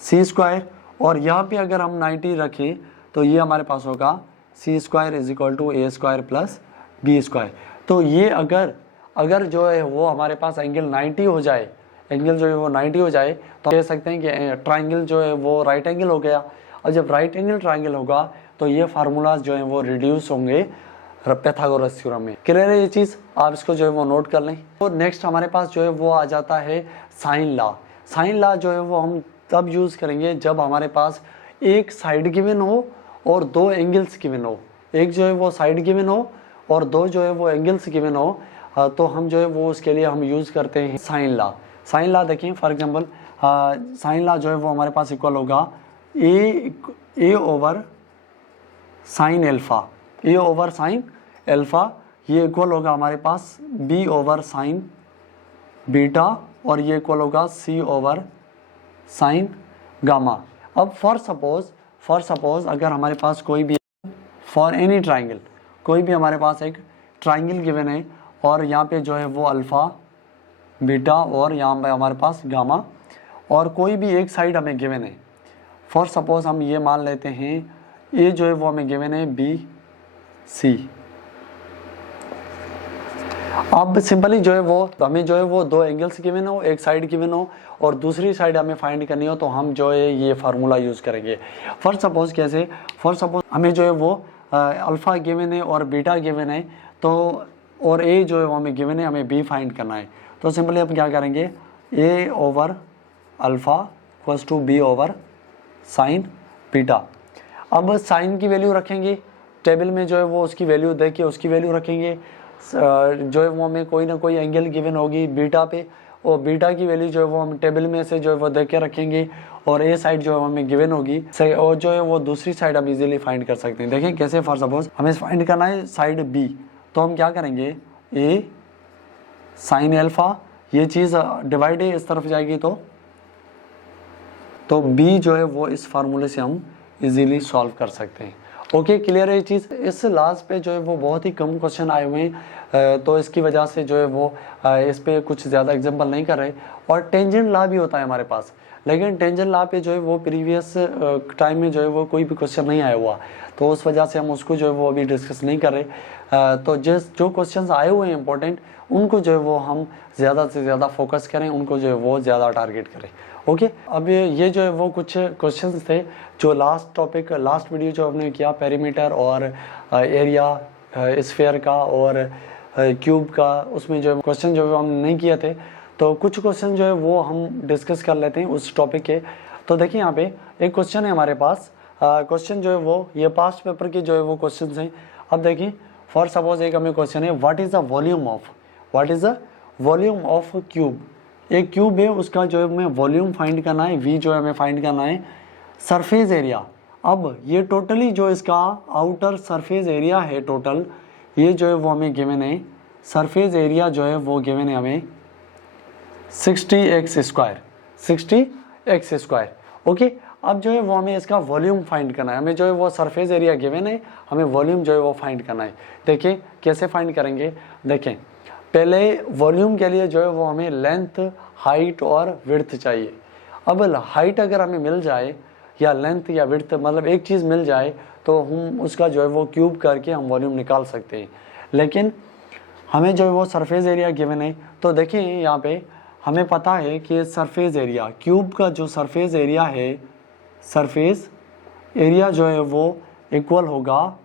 C square. और यहाँ पे अगर हम 90 रखें तो ये हमारे पास होगा C square is equal to A square plus B square. तो ये अगर जो है वो हमारे पास एंगल 90 हो जाए, एंगल जो है वो 90 हो जाए, तो कह सकते हैं कि ट्राइंगल जो है वो राइट एंगल हो गया। और जब राइट एंगल ट्राइंगल होगा तो ये फार्मूलाज जो हैं वो रिड्यूस होंगे पैथागोरस थ्योरम में। क्लियर है ये चीज़, आप इसको जो है वो नोट कर लें। तो नेक्स्ट हमारे पास जो है वो आ जाता है साइन लॉ। साइन लॉ जो है वो हम तब यूज़ करेंगे जब हमारे पास एक साइड गिवन हो और दो एंगल्स गिवन हो, एक जो है वो साइड गिवन हो और दो जो है वो एंगल्स गिवन हो, तो हम जो है वो उसके लिए हम यूज़ करते हैं साइन लॉ। साइन लॉ देखिए, फॉर एग्जांपल साइन लॉ जो है वो हमारे पास इक्वल होगा ए ओवर साइन एल्फ़ा, ए ओवर साइन एल्फ़ा, ये इक्वल होगा हमारे पास बी ओवर साइन बीटा, और ये इक्वल होगा सी ओवर साइन गामा। अब फॉर सपोज अगर हमारे पास कोई भी फॉर एनी ट्राइंगल, कोई भी हमारे पास एक ट्राइंगल गिवन है और यहाँ पे जो है वो अल्फ़ा बीटा और यहाँ पे हमारे पास गामा, और कोई भी एक साइड हमें गिवन है। फॉर सपोज हम ये मान लेते हैं ए जो है वो हमें गिवन है बी सी। अब सिंपली जो है वो हमें जो है वो दो एंगल्स गिवन हो, एक साइड गिवन हो और दूसरी साइड हमें फाइंड करनी हो, तो हम जो है ये फार्मूला यूज़ करेंगे। फॉर सपोज कैसे, फॉर सपोज हमें जो है वो अल्फ़ा गिवन है और बीटा गिवन है, तो और ए जो है वो हमें गिवन है, हमें बी फाइंड करना है। तो सिंपली हम क्या करेंगे, A over alpha equals to B over sine beta. अब साइन की वैल्यू रखेंगे टेबल में, जो है वो उसकी वैल्यू दे के उसकी वैल्यू रखेंगे। जो है वो हमें कोई ना कोई एंगल गिवन होगी बीटा पे, और बीटा की वैल्यू जो है वो हम टेबल में से जो है वो दे के रखेंगे, और ए साइड जो है हमें गिवन होगी और जो है वो दूसरी साइड हम इजीली फाइंड कर सकते हैं। देखें कैसे, फॉर सपोज हमें फाइंड करना है साइड बी, तो हम क्या करेंगे, ए साइन एल्फा, ये चीज़ डिवाइड है इस तरफ जाएगी तो बी जो है वो इस फार्मूले से हम इजीली सॉल्व कर सकते हैं। ओके, क्लियर है ये चीज़। इस लास्ट पे जो है वो बहुत ही कम क्वेश्चन आए हुए हैं, तो इसकी वजह से जो है वो इस पे कुछ ज़्यादा एग्जांपल नहीं कर रहे। और टेंजेंट लॉ भी होता है हमारे पास, लेकिन टेंजेंट लॉ पे जो है वो प्रीवियस टाइम में जो है वो कोई भी क्वेश्चन नहीं आया हुआ, तो उस वजह से हम उसको जो है वो अभी डिस्कस नहीं कर रहे। तो जो क्वेश्चन आए हुए हैं इंपॉर्टेंट, उनको जो है वो हम ज़्यादा से ज़्यादा फोकस करें, उनको जो है वो ज़्यादा टारगेट करें। ओके, अब ये जो है वो कुछ क्वेश्चंस थे जो लास्ट वीडियो जो हमने किया पेरीमीटर और एरिया स्फीयर का और क्यूब का, उसमें जो है क्वेश्चन जो है हमने नहीं किए थे, तो कुछ क्वेश्चन जो है वो हम डिस्कस कर लेते हैं उस टॉपिक के। तो देखिए यहाँ पे एक क्वेश्चन है हमारे पास, क्वेश्चन जो है वो ये पास्ट पेपर के जो है वो क्वेश्चन हैं। अब देखिए फॉर सपोज एक हमें क्वेश्चन है, what is the volume of cube. एक क्यूब है, उसका जो है हमें वॉल्यूम फाइंड करना है, वी जो है हमें फाइंड करना है। सरफेस एरिया, अब ये टोटली जो इसका आउटर सरफेस एरिया है टोटल, ये जो है वो हमें गिवन है। सरफेस एरिया जो है वो गिवन है हमें 60x स्क्वायर। ओके, अब जो है वो हमें इसका वॉल्यूम फाइंड करना है। हमें जो है वो सरफेस एरिया गिवन है, हमें वॉल्यूम जो है वो फाइंड करना है। देखिए कैसे फाइंड करेंगे, देखें पहले वॉल्यूम के लिए जो है वो हमें लेंथ, हाइट और विड्थ चाहिए। अब हाइट अगर हमें मिल जाए या लेंथ या विड्थ, मतलब एक चीज़ मिल जाए, तो हम उसका जो है वो क्यूब करके हम वॉल्यूम निकाल सकते हैं। लेकिन हमें जो है वो सरफेस एरिया गिवन है, तो देखिए यहाँ पे हमें पता है कि सरफेस एरिया, क्यूब का जो सरफेस एरिया है, सरफेस एरिया जो है वो इक्वल होगा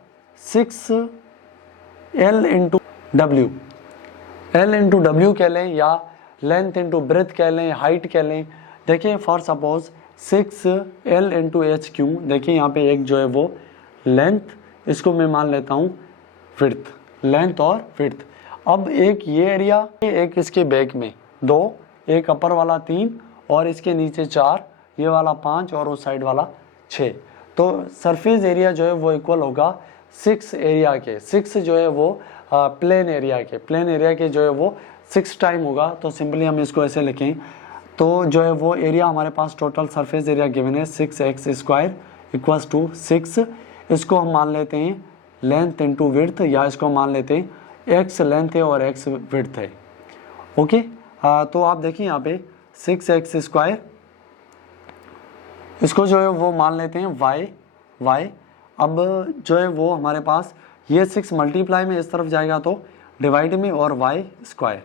6L into W. L into W कह लें या लेंथ इंटू ब्रेथ कह लें, हाइट कह लें। देखिए for suppose 6L into H Q, देखिए यहाँ पे एक जो है वो लेंथ, इसको मैं मान लेता हूँ विड्थ, लेंथ और विड्थ। अब एक ये एरिया, एक इसके बैक में 2, एक अपर वाला 3 और इसके नीचे 4, ये वाला 5 और उस साइड वाला 6। तो सरफेस एरिया जो है वो इक्वल होगा 6 एरिया के, 6 जो है वो प्लेन एरिया के जो है वो 6 टाइम होगा। तो सिंपली हम इसको ऐसे लिखें, तो जो है वो एरिया हमारे पास टोटल सरफेस एरिया गिवन है 6x स्क्वायर इक्वल्स टू 6। इसको हम मान लेते हैं लेंथ इंटू विड्थ, या इसको मान लेते हैं x लेंथ है और x विड्थ है। ओके, तो आप देखिए यहाँ पे 6x स्क्वायर, इसको जो है वो मान लेते हैं y। अब जो है वो हमारे पास ये 6 मल्टीप्लाई में इस तरफ जाएगा तो डिवाइड में और y स्क्वायर।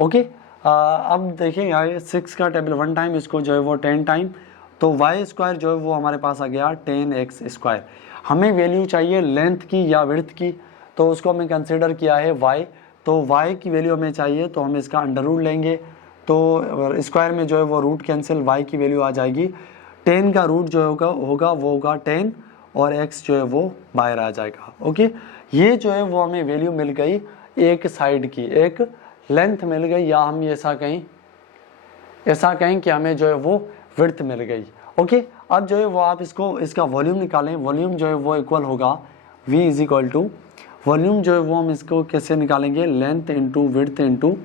ओके, अब देखिए यहाँ 6 का टेबल 1 टाइम, इसको जो है वो 10 टाइम, तो y स्क्वायर जो है वो हमारे पास आ गया 10x स्क्वायर। हमें वैल्यू चाहिए लेंथ की या विड्थ की, तो उसको हमें कंसिडर किया है y, तो y की वैल्यू हमें चाहिए, तो हम इसका अंडर रूट लेंगे, तो स्क्वायर में जो है वो रूट कैंसिल, y की वैल्यू आ जाएगी 10 का रूट जो होगा वो होगा 10 और x जो है वो बाहर आ जाएगा। ओके, ये जो है वो हमें वैल्यू मिल गई एक साइड की, एक लेंथ मिल गई, या हम ऐसा कहें कि हमें जो है वो विड्थ मिल गई। ओके, अब जो है वो आप इसका वॉल्यूम निकालें। वॉल्यूम जो है वो इक्वल होगा v is equal to, volume जो है वो हम इसको कैसे निकालेंगे, length into width into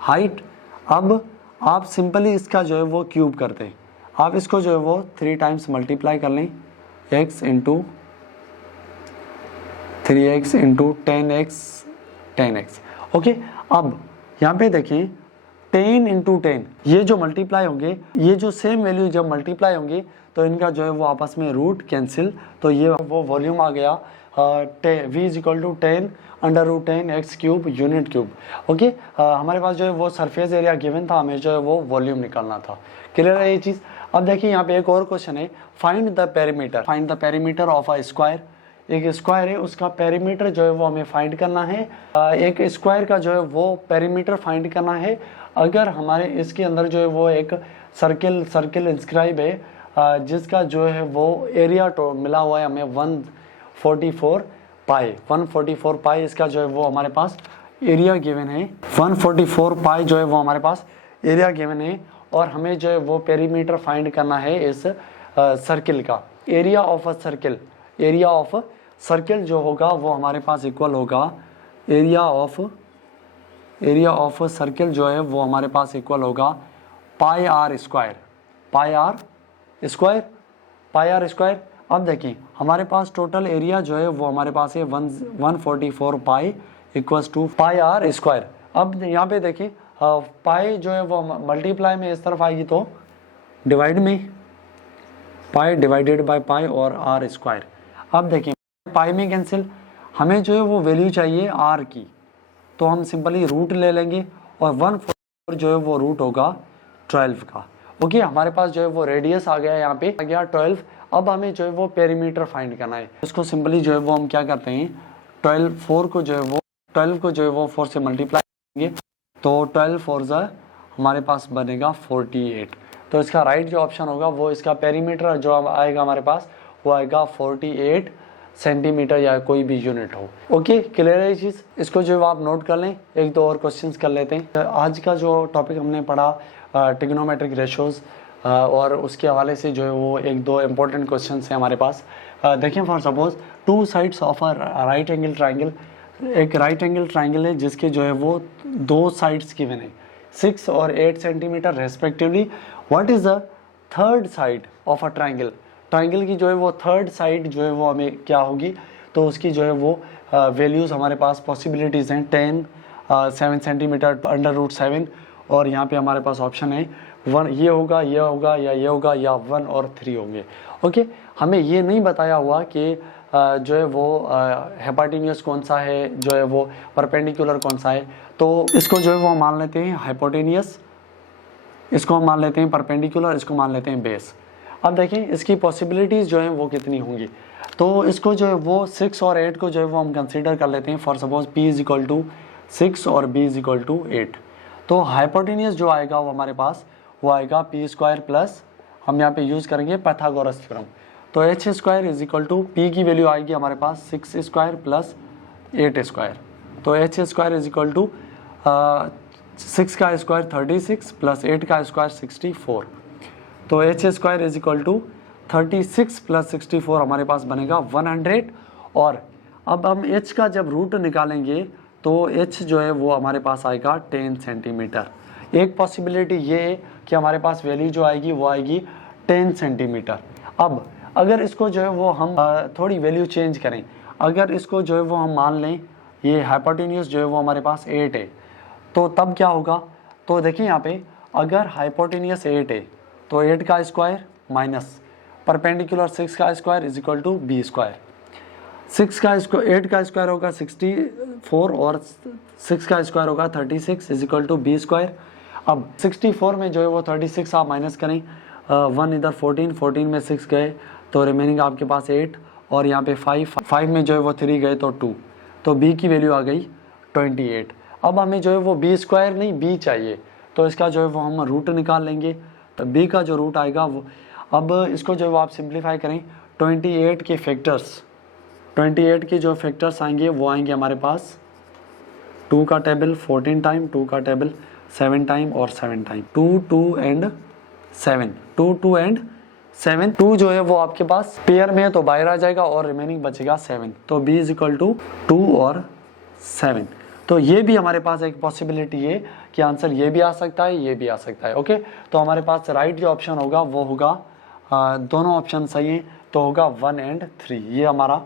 height. अब आप सिंपली इसका जो है वो क्यूब करते हैं, आप इसको जो है वो 3 टाइम्स मल्टीप्लाई कर लें, x into 3x into 10x। Okay, अब यहाँ पे देखें 10 इंटू 10, ये जो मल्टीप्लाई होंगे, ये जो सेम वैल्यू जब मल्टीप्लाई होंगे तो इनका जो है वो आपस में रूट कैंसिल, तो ये वो वॉल्यूम आ गया v is equal to 10 under root 10 x cube unit cube. Okay, हमारे पास जो है वो सरफेस एरिया गिवन था, हमें जो है वो वॉल्यूम निकालना था। क्लियर है ये चीज़। अब देखिए यहाँ पे एक और क्वेश्चन है, find the perimeter, find the perimeter of a square. एक स्क्वायर है, उसका पेरीमीटर जो है वो हमें फाइंड करना है। एक स्क्वायर का जो है वो पेरीमीटर फाइंड करना है। अगर हमारे इसके अंदर जो है वो एक सर्किल इंस्क्राइब है जिसका जो है वो एरिया तो मिला हुआ है हमें 144 पाई, इसका जो है वो हमारे पास एरिया गिवन है 144 पाई जो है वो हमारे पास एरिया गिवन है। और हमें जो है वो पेरीमीटर फाइंड करना है इस सर्किल का। एरिया ऑफ अ सर्किल जो होगा वो हमारे पास इक्वल होगा एरिया ऑफ सर्किल जो है वो हमारे पास इक्वल होगा पाई आर स्क्वायर। अब देखिए हमारे पास टोटल एरिया जो है वो हमारे पास है 144 pi equals to pi R square. अब यहाँ पे देखिए पाई जो है वो मल्टीप्लाई में इस तरफ आएगी तो डिवाइड में पाई डिवाइडेड बाय पाई और आर स्क्वायर। अब देखिए पाई में कैंसिल, हमें जो है वो वैल्यू चाहिए आर की, तो हम सिंपली रूट ले लेंगे और 144 जो है वो रूट होगा 12 का। ओके, हमारे पास जो है वो रेडियस आ गया, यहाँ पे आ गया 12। अब हमें जो है वो पेरीमीटर फाइंड करना है। इसको सिंपली जो है वो हम क्या करते हैं 12 को जो है वो 4 से मल्टीप्लाई करेंगे तो 12 4 हमारे पास बनेगा 48। तो इसका राइट जो ऑप्शन होगा वो इसका पेरीमीटर जो आएगा हमारे पास वो आएगा 48 सेंटीमीटर या कोई भी यूनिट हो। ओके, क्लियर है ये चीज़। इसको जो है आप नोट कर लें। एक दो और क्वेश्चंस कर लेते हैं। आज का जो टॉपिक हमने पढ़ा ट्रिग्नोमेट्रिक रेशोज और उसके हवाले से जो है वो एक दो इम्पोर्टेंट क्वेश्चंस हैं हमारे पास। देखिए for suppose two sides of a right angle triangle, एक राइट एंगल ट्राइंगल है जिसके जो है वो दो साइड्स गिवन है 6 और 8 centimetre respectively. What is the third side of a triangle, triangle की जो है वो थर्ड साइड जो है वो हमें क्या होगी, तो उसकी जो है वो वैल्यूज़ हमारे पास पॉसिबिलिटीज़ हैं 10 7 सेंटीमीटर अंडर रूट 7 और यहाँ पे हमारे पास ऑप्शन है 1, ये होगा या 1 और 3 होंगे। ओके, हमें ये नहीं बताया हुआ कि जो है वो हाइपोटेन्यूस कौन सा है, जो है वो परपेंडिकुलर कौन सा है। तो इसको जो है वो मान लेते हैं हाइपोटेन्यूस, इसको हम मान लेते हैं परपेंडिकुलर, इसको मान लेते हैं बेस। अब देखिए इसकी पॉसिबिलिटीज़ जो हैं वो कितनी होंगी, तो इसको जो है वो 6 और 8 को जो है वो हम कंसीडर कर लेते हैं। For suppose P is equal to 6 और B इज इक्वल टू 8। तो हाइपोटेन्यूस जो आएगा वो हमारे पास वो आएगा P स्क्वायर प्लस हम यहाँ पे यूज़ करेंगे पाइथागोरस थ्योरम। तो H square is equal to P की वैल्यू आएगी हमारे पास 6 स्क्वायर प्लस 8 स्क्वायर। तो H square is equal to 6 का स्क्वायर 36 प्लस 8 का स्क्वायर 64। तो H square is equal to 36 plus 64 हमारे पास बनेगा 100। और अब हम H का जब रूट निकालेंगे तो H जो है वो हमारे पास आएगा 10 सेंटीमीटर। एक पॉसिबिलिटी ये है कि हमारे पास वैल्यू जो आएगी वो आएगी 10 सेंटीमीटर। अब अगर इसको जो है वो हम थोड़ी वैल्यू चेंज करें, अगर इसको जो है वो हम मान लें ये हाइपोटेन्यूस जो है वो हमारे पास 8 है, तो तब क्या होगा, तो देखिए यहाँ पे अगर हाइपोटेन्यूस 8 है तो 8 का स्क्वायर माइनस परपेंडिकुलर 6 का square is equal to B square. 8 का स्क्वायर होगा 64 और 6 का स्क्वायर होगा 36 is equal to B square. अब 64 में जो है वो 36 आप माइनस करें 1 इधर 14 में 6 गए तो रिमेनिंग आपके पास 8 और यहाँ पे 5 में जो है वो 3 गए तो 2, तो B की वैल्यू आ गई 28। अब हमें जो है वो B स्क्वायर नहीं B चाहिए, तो इसका जो है वो हम रूट निकाल लेंगे। तो B का जो रूट आएगा वो, अब इसको जो है वो आप सिंप्लीफाई करें 28 के फैक्टर्स, 28 के जो फैक्टर्स आएंगे वो आएंगे हमारे पास 2 का टेबल 14 टाइम, 2 का टेबल 7 टाइम और 7 टाइम, 2 एंड 7 2 जो है वो आपके पास पेयर में है तो बाहर आ जाएगा और रिमेनिंग बचेगा 7। तो B इज इक्वल टू 2 और 7। तो ये भी हमारे पास एक पॉसिबिलिटी है कि आंसर ये भी आ सकता है, ये भी आ सकता है। ओके, तो हमारे पास राइट जो ऑप्शन होगा वो होगा दोनों ऑप्शन सही हैं तो होगा 1 and 3, ये हमारा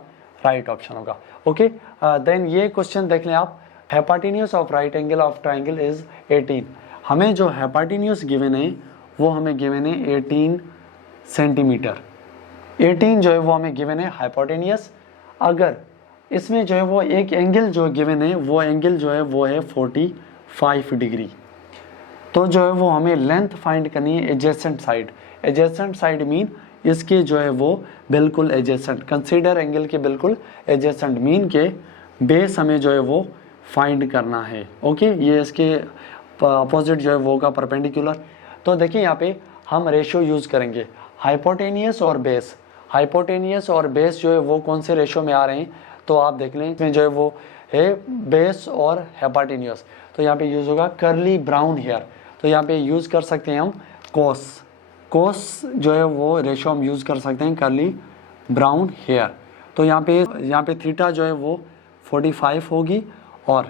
राइट ऑप्शन होगा। ओके, देन ये क्वेश्चन देख लें आप, hypotenuse of right angle of triangle is 18। हमें जो हाइपोटेन्यूस गिवन है वो हमें गिवन है 18 सेंटीमीटर। 18 जो है वो हमें गिवन है हाइपोटेन्यूस। अगर इसमें जो है वो एक एंगल जो गिवन है वो एंगल जो है वो है 45 डिग्री। तो जो है वो हमें लेंथ फाइंड करनी है adjacent side. Adjacent side mean इसके जो है वो बिल्कुल एडजेसेंट, कंसीडर एंगल के बिल्कुल एडजेसेंट मीन के बेस हमें जो है वो फाइंड करना है। ओके, ये इसके अपोजिट जो है वो का परपेंडिकुलर। तो देखिए यहाँ पे हम रेशियो यूज़ करेंगे हाइपोटेनियस और बेस। हाइपोटेनियस और बेस जो है वो कौन से रेशियो में आ रहे हैं तो आप देख लें, इसमें जो है वो है बेस और हाइपोटेनियस। तो यहाँ पे यूज़ होगा कर्ली ब्राउन हेयर, तो यहाँ पे यूज़ कर सकते हैं हम कोस। कोस जो है वो रेशो हम यूज़ कर सकते हैं कर्ली ब्राउन हेयर। तो यहाँ पे थीटा जो है वो 45 होगी और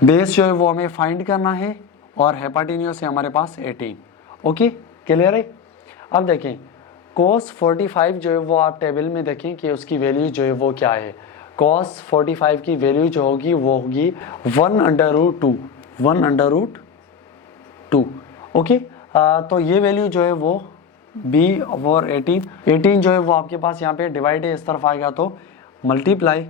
बेस जो है वो हमें फाइंड करना है और हाइपोटेन्यूज है हमारे पास 18। ओके, क्लियर है। अब देखें कोस 45 जो है वो आप टेबल में देखें कि उसकी वैल्यू जो है वो क्या है। कोस 45 की वैल्यू जो होगी वो होगी 1/√2, 1/√2। ओके, तो ये वैल्यू जो है वो b और 18 जो है वो आपके पास यहाँ पे डिवाइड है, इस तरफ आएगा तो मल्टीप्लाई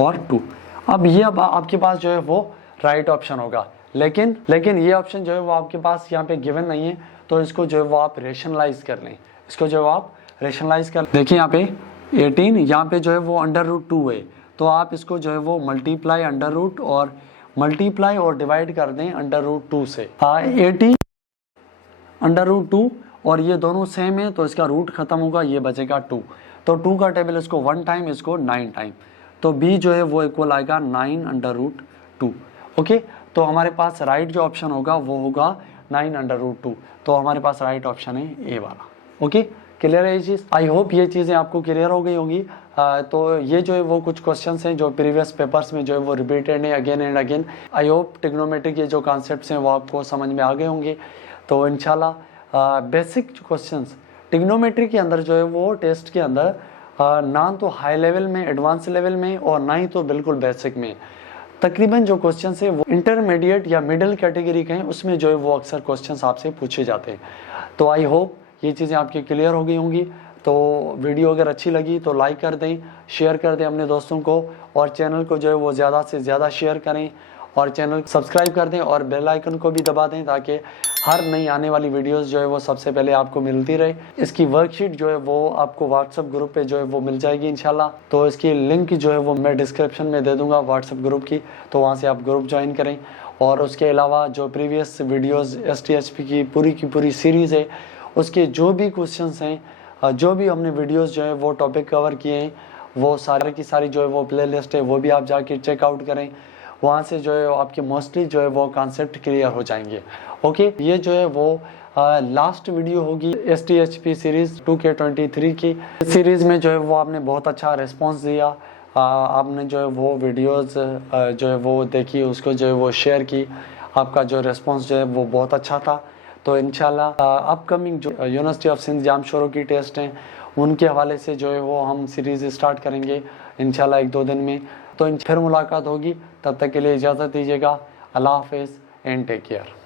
और 2। अब ये आपके पास जो है वो राइट ऑप्शन होगा, लेकिन ये ऑप्शन जो है वो आपके पास यहाँ पे गिवन नहीं है, तो इसको जो है वो आप रेशनलाइज कर लें। इसको जो है आप रेशनलाइज कर देखिए यहाँ पे 18 यहाँ पे जो है वो √2 है, तो आप इसको जो है वो मल्टीप्लाई √, और मल्टीप्लाई और डिवाइड कर दें √2 से। 18 √2 और ये दोनों सेम है तो इसका रूट खत्म होगा, ये बचेगा 2। तो 2 का टेबल इसको 1 टाइम, इसको 9 टाइम, तो b जो है वो इक्वल आएगा 9/√2। ओके, तो हमारे पास राइट जो ऑप्शन होगा वो होगा 9/√2। तो हमारे पास राइट ऑप्शन है ए वाला। ओके, क्लियर है ये चीज़। आई होप ये चीज़ें आपको क्लियर हो गई होंगी। तो ये जो है वो कुछ क्वेश्चंस हैं जो प्रीवियस पेपर्स में जो है वो रिपीटेड है again and again. I hope trigonometry के जो कॉन्सेप्ट्स हैं वो आपको समझ में आ गए होंगे। तो इंशाल्लाह बेसिक क्वेश्चंस ट्रिग्नोमेट्री के अंदर जो है वो टेस्ट के अंदर ना तो हाई लेवल में, एडवांस लेवल में, और ना ही तो बिल्कुल बेसिक में, तकरीबन जो क्वेश्चन है वो इंटरमीडिएट या मिडिल कैटेगरी के हैं, उसमें जो है वो अक्सर क्वेश्चन आपसे पूछे जाते हैं। तो आई होप ये चीज़ें आपकी क्लियर हो गई होंगी। तो वीडियो अगर अच्छी लगी तो लाइक कर दें, शेयर कर दें अपने दोस्तों को, और चैनल को जो है वो ज़्यादा से ज़्यादा शेयर करें, और चैनल सब्सक्राइब कर दें और बेल आइकन को भी दबा दें ताकि हर नई आने वाली वीडियोस जो है वो सबसे पहले आपको मिलती रहे। इसकी वर्कशीट जो है वो आपको व्हाट्सएप ग्रुप पे जो है वो मिल जाएगी इंशाल्लाह। तो इसकी लिंक जो है वो मैं डिस्क्रिप्शन में दे दूंगा व्हाट्सएप ग्रुप की, तो वहाँ से आप ग्रुप ज्वाइन करें। और उसके अलावा जो प्रीवियस वीडियोज़ STHP की पूरी सीरीज़ है, उसके जो भी क्वेश्चन हैं, जो भी हमने वीडियोज़ जो है वो टॉपिक कवर किए हैं, वो सारे की सारी जो है वो प्ले लिस्ट है, वो भी आप जाके चेकआउट करें। वहाँ से जो है आपके मोस्टली जो है वो कॉन्सेप्ट क्लियर हो जाएंगे। ओके, ये जो है वो लास्ट वीडियो होगी STHP सीरीज़ 2K23 की। सीरीज़ में जो है वो आपने बहुत अच्छा रिस्पांस दिया, आपने जो है वो वीडियोस जो है वो देखी, उसको जो है वो शेयर की, आपका जो रिस्पांस जो है वो बहुत अच्छा था। तो इंशाल्लाह अपकमिंग जो यूनिवर्सिटी ऑफ सिंध जामशोरों की टेस्ट हैं उनके हवाले से जो है वो हम सीरीज़ स्टार्ट करेंगे इंशाल्लाह 1-2 दिन में। तो फिर मुलाकात होगी, तब तक के लिए इजाज़त दीजिएगा। अल्लाह हाफिज़ एंड टेक केयर।